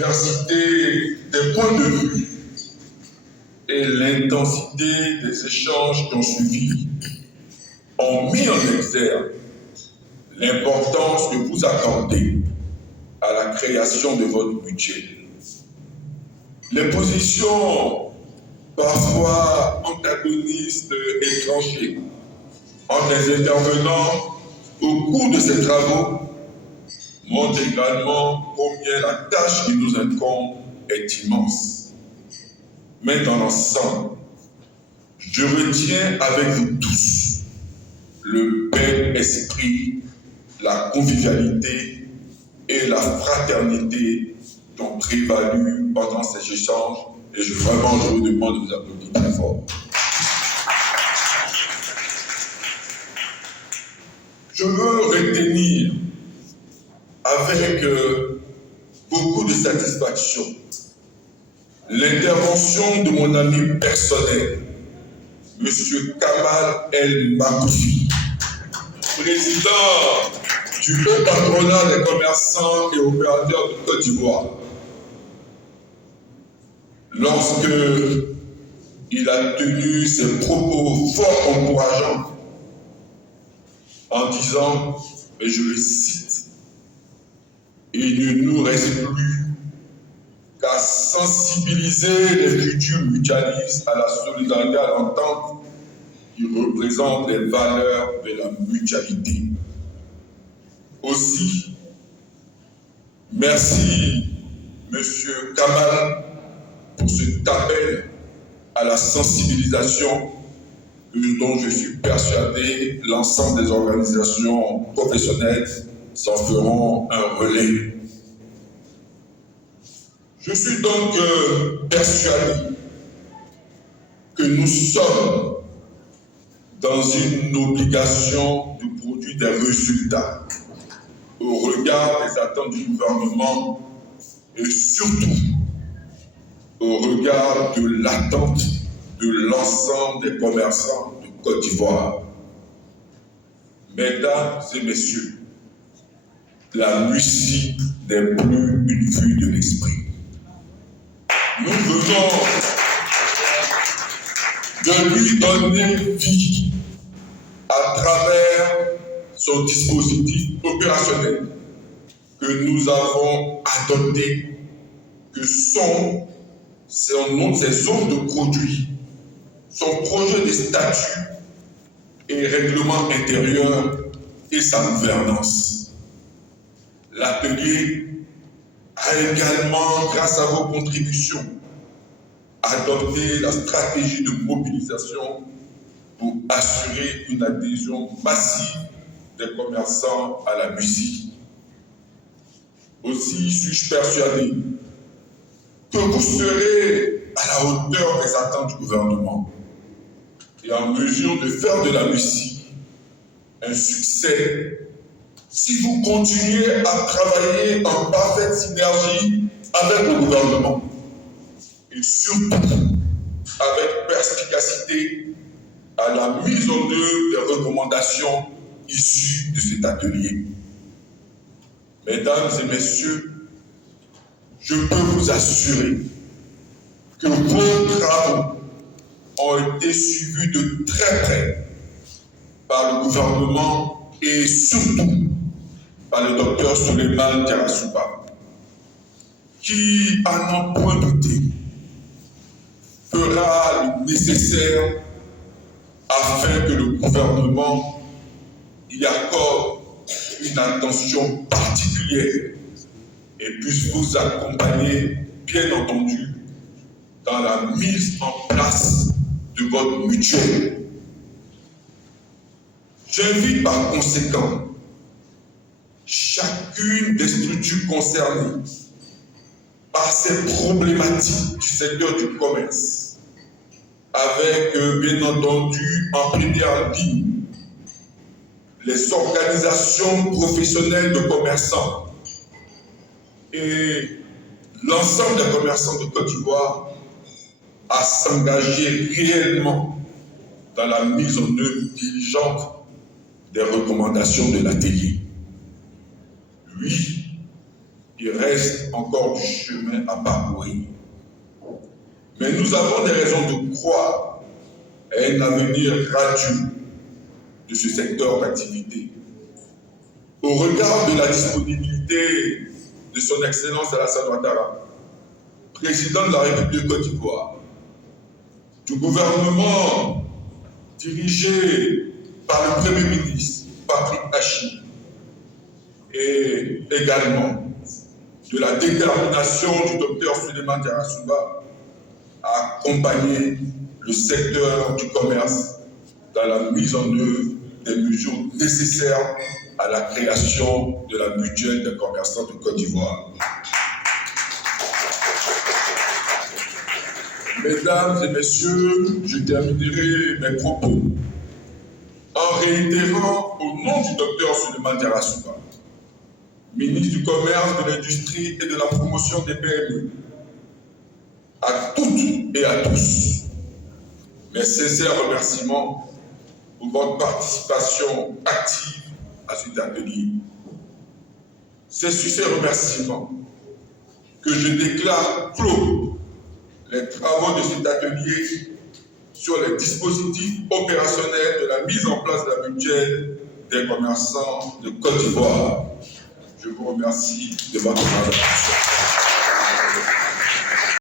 diversité des points de vue et l'intensité des échanges qui ont suivi ont mis en exergue l'importance que vous accordez à la création de votre budget. Les positions parfois antagonistes et tranchées entre les intervenants au cours de ces travaux montrent également combien la tâche qui nous incombe est immense. Mais dans l'ensemble, je retiens avec vous tous le bel esprit, la convivialité et la fraternité qui ont prévalu pendant ces échanges, et je vous demande de vous applaudir très fort. Je veux retenir avec beaucoup de satisfaction l'intervention de mon ami personnel, M. Kamal El Makoufi, président du Haut Patronat des commerçants et opérateurs de Côte d'Ivoire. Lorsque il a tenu ses propos fort encourageants en disant, et je le cite, « Il ne nous reste plus qu'à sensibiliser les futurs mutualistes à la solidarité à l'entente qui représente les valeurs de la mutualité. » Aussi, merci M. Kamal pour cet appel à la sensibilisation dont je suis persuadé l'ensemble des organisations professionnelles s'en feront un relais. Je suis donc persuadé que nous sommes dans une obligation de produire des résultats au regard des attentes du gouvernement et surtout au regard de l'attente de l'ensemble des commerçants de Côte d'Ivoire. Mesdames et messieurs, la musique n'est plus une vue de l'esprit. Nous venons de lui donner vie à travers son dispositif opérationnel que nous avons adopté, que sont ses offres de produits, son projet de statut et règlement intérieur et sa gouvernance. L'atelier a également, grâce à vos contributions, adopté la stratégie de mobilisation pour assurer une adhésion massive des commerçants à la musique. Aussi suis-je persuadé que vous serez à la hauteur des attentes du gouvernement et en mesure de faire de la musique un succès si vous continuez à travailler en parfaite synergie avec le gouvernement et surtout avec perspicacité à la mise en œuvre des recommandations issues de cet atelier. Mesdames et messieurs, je peux vous assurer que vos travaux ont été suivis de très près par le gouvernement et surtout par le docteur Souleymane Diarra-Souba, qui, à n'en point douter, fera le nécessaire afin que le gouvernement y accorde une attention particulière et puisse vous accompagner, bien entendu, dans la mise en place de votre mutuelle. J'invite par conséquent chacune des structures concernées par ces problématiques du secteur du commerce, avec bien entendu en première ligne les organisations professionnelles de commerçants et l'ensemble des commerçants de Côte d'Ivoire à s'engager réellement dans la mise en œuvre diligente des recommandations de l'atelier. Oui, il reste encore du chemin à parcourir. Mais nous avons des raisons de croire à un avenir radieux de ce secteur d'activité. Au regard de la disponibilité de son Excellence Alassane Ouattara, président de la République de Côte d'Ivoire, du gouvernement dirigé par le Premier ministre Patrick Achi, et également de la détermination du docteur Souleymane Diarra à accompagner le secteur du commerce dans la mise en œuvre des mesures nécessaires à la création de la mutuelle des commerçants de Côte d'Ivoire. Mesdames et messieurs, je terminerai mes propos en réitérant au nom du docteur Souleymane Diarra, ministre du Commerce, de l'Industrie et de la Promotion des PME, à toutes et à tous, mes sincères remerciements pour votre participation active à cet atelier. C'est sur ces remerciements que je déclare clos les travaux de cet atelier sur les dispositifs opérationnels de la mise en place de la mutuelle des commerçants de Côte d'Ivoire. Je vous remercie de votre attention.